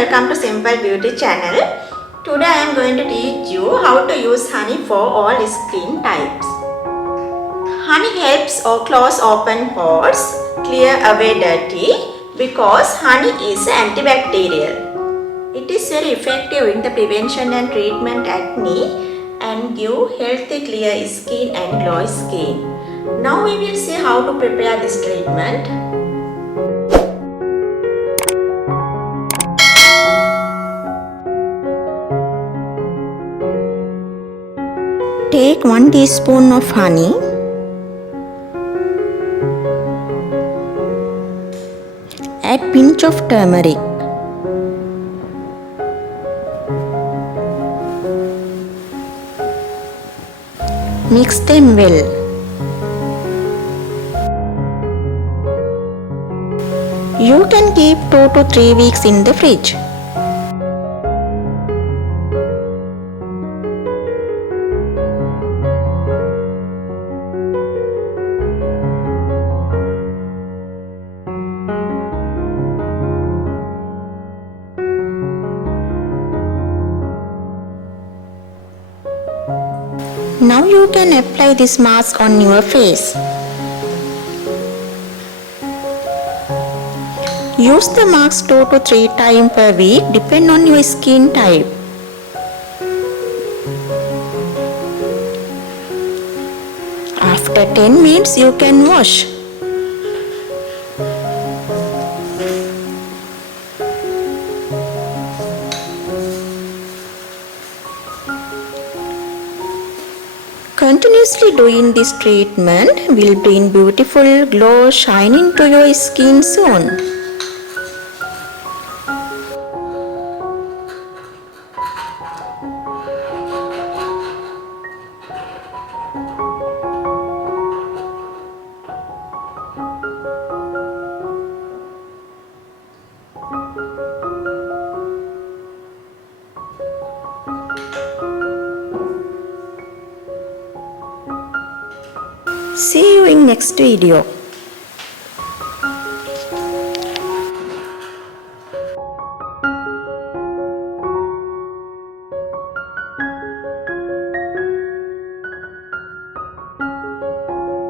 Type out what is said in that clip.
welcome to Simple Beauty channel. Today I am going to teach you how to use honey for all skin types. Honey helps or close open pores, clear away dirty because honey is antibacterial. It is very effective in the prevention and treatment acne and give healthy clear skin and glow skin. Now we will see how to prepare this treatment. Take 1 teaspoon of honey, add pinch of turmeric, mix them well. You can keep 2 to 3 weeks in the fridge. Now you can apply this mask on your face. Use the mask 2 to 3 times per week depending on your skin type. After 10 minutes you can wash. Continuously doing this treatment will bring beautiful glow shine into your skin soon. See you in next video.